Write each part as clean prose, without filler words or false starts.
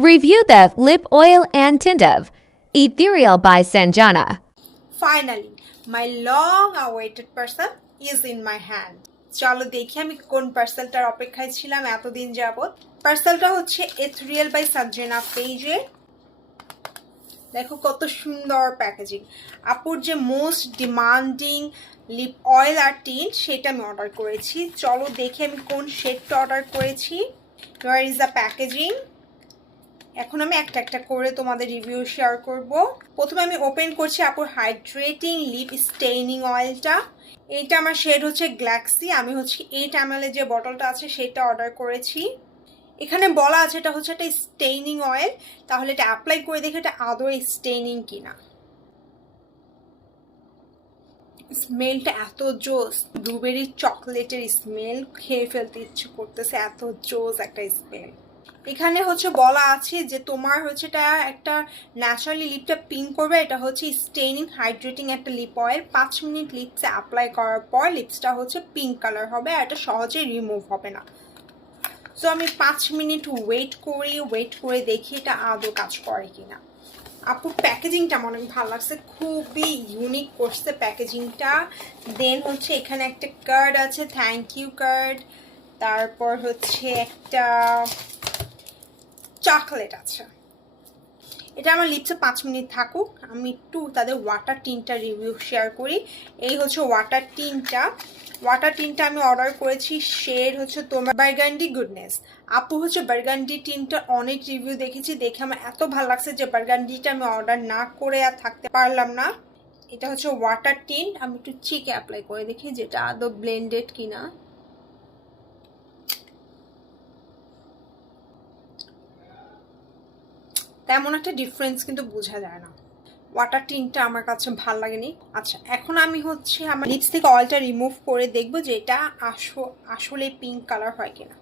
Review the lip oil and tint of Ethereal by Sanjana. Finally, my long awaited parcel is in my hand. চলো দেখি আমি কোন পার্সেলটার অপেক্ষায় ছিলাম এতদিন যাবত। পার্সেলটা হচ্ছে এথরিয়াল বাই সানজানা পেজে। দেখো কত সুন্দর প্যাকেজিং। আপুর যে মোস্ট ডিমান্ডিং লিপ অয়েল আর টিন্ট সেটা আমি অর্ডার করেছি। চলো দেখি আমি কোন শেডটা অর্ডার করেছি। Here is the packaging. এখন আমি একটা একটা করে তোমাদের রিভিউ শেয়ার করব। প্রথমে আমি ওপেন করছি আপুর হাইড্রেটিং লিপ স্টেইনিং অয়েলটা। এইটা আমার শেড হচ্ছে গ্যালাক্সি। আমি হচ্ছে 8 ml যে বটলটা আছে সেটা অর্ডার করেছি। এখানে বলা আছে এটা হচ্ছে একটা স্টেইনিং অয়েল, তাহলে এটা অ্যাপ্লাই করে দেখে এটা আদৌ স্টেইনিং কিনা। স্মেলটা এত জোস, ব্লুবেরি চকলেটের স্মেল, খেয়ে ফেলতে ইচ্ছে করতেছে, এত জোস একটা স্মেল। এখানে হচ্ছে বলা আছে যে তোমার হচ্ছে এটা একটা ন্যাচারালি লিপটা পিঙ্ক করবে। এটা হচ্ছে স্টেইনিং হাইড্রেটিং একটা লিপ অয়েল। 5 মিনিট লিপসে অ্যাপ্লাই করার পর লিপসটা হচ্ছে পিঙ্ক কালার হবে আর এটা সহজে রিমুভ হবে না। সো আমি 5 মিনিট ওয়েট করে দেখি এটা আদৌ কাজ করে কিনা। আপুর প্যাকেজিংটা আমার অনেক ভালো লাগছে, খুবই ইউনিক করছে প্যাকেজিংটা। দেন হচ্ছে এখানে একটা কার্ড আছে, থ্যাংক ইউ কার্ড। তারপর হচ্ছে একটা চকলেট আছে। এটা আমার লিপসে 5 মিনিট থাকুক, আমি একটু তাদের ওয়াটার টিনটা রিভিউ শেয়ার করি। এই হচ্ছে ওয়াটার টিনটা আমি অর্ডার করেছি। শেড হচ্ছে তোমার বার্গান্ডি গুডনেস। আপু হচ্ছে বার্গান্ডি টিনটা অনেক রিভিউ দেখেছি, দেখে আমার এত ভালো লাগছে যে বার্গান্ডিটা আমি অর্ডার না করে আর থাকতে পারলাম না। এটা হচ্ছে ওয়াটার টিন। আমি একটু চিকে অ্যাপ্লাই করে দেখি যেটা আদৌ ব্লেন্ডেড কিনা। তেমন একটা ডিফারেন্স কিন্তু বোঝা যায় না। ওয়াটার টিনটা আমার কাছে ভাল লাগেনি। আচ্ছা, এখন আমি হচ্ছে আমার লিপস থেকে অয়েলটা রিমুভ করে দেখবো যে এটা আসলে পিঙ্ক কালার হয় কিনা।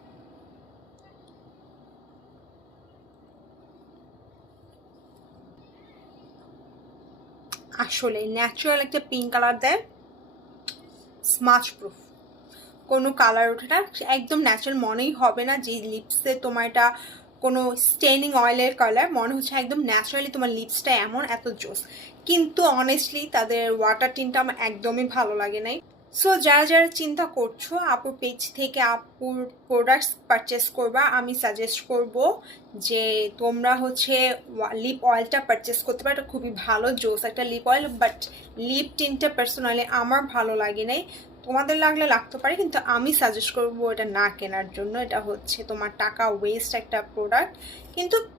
আসলে ন্যাচারাল একটা পিঙ্ক কালার দেয়, স্মাচ প্রুফ, কোনো কালার ওঠে না, একদম ন্যাচারাল মনেই হবে না যে লিপসে তোমার এটা কোনো স্টেনিং অয়েলের কালার। মনে হচ্ছে একদম ন্যাচারালি তোমার লিপসটা এমন এত জোস। কিন্তু অনেস্টলি তাদের ওয়াটার টিনটা আমার একদমই ভালো লাগে নাই। সো যারা যারা চিন্তা করছো আপুর পেজ থেকে আপুর প্রোডাক্টস পারচেস করবা, আমি সাজেস্ট করব যে তোমরা হচ্ছে লিপ অয়েলটা পারচেস করতে পারো। এটা খুবই ভালো জোস একটা লিপ অয়েল, বাট লিপ টিনটা পার্সোনালি আমার ভালো লাগে নাই। তোমাদের লাগলে লাগতে পারে, কিন্তু আমি সাজেস্ট করবো এটা না কেনার জন্য। এটা হচ্ছে তোমার টাকা ওয়েস্ট একটা প্রোডাক্ট। কিন্তু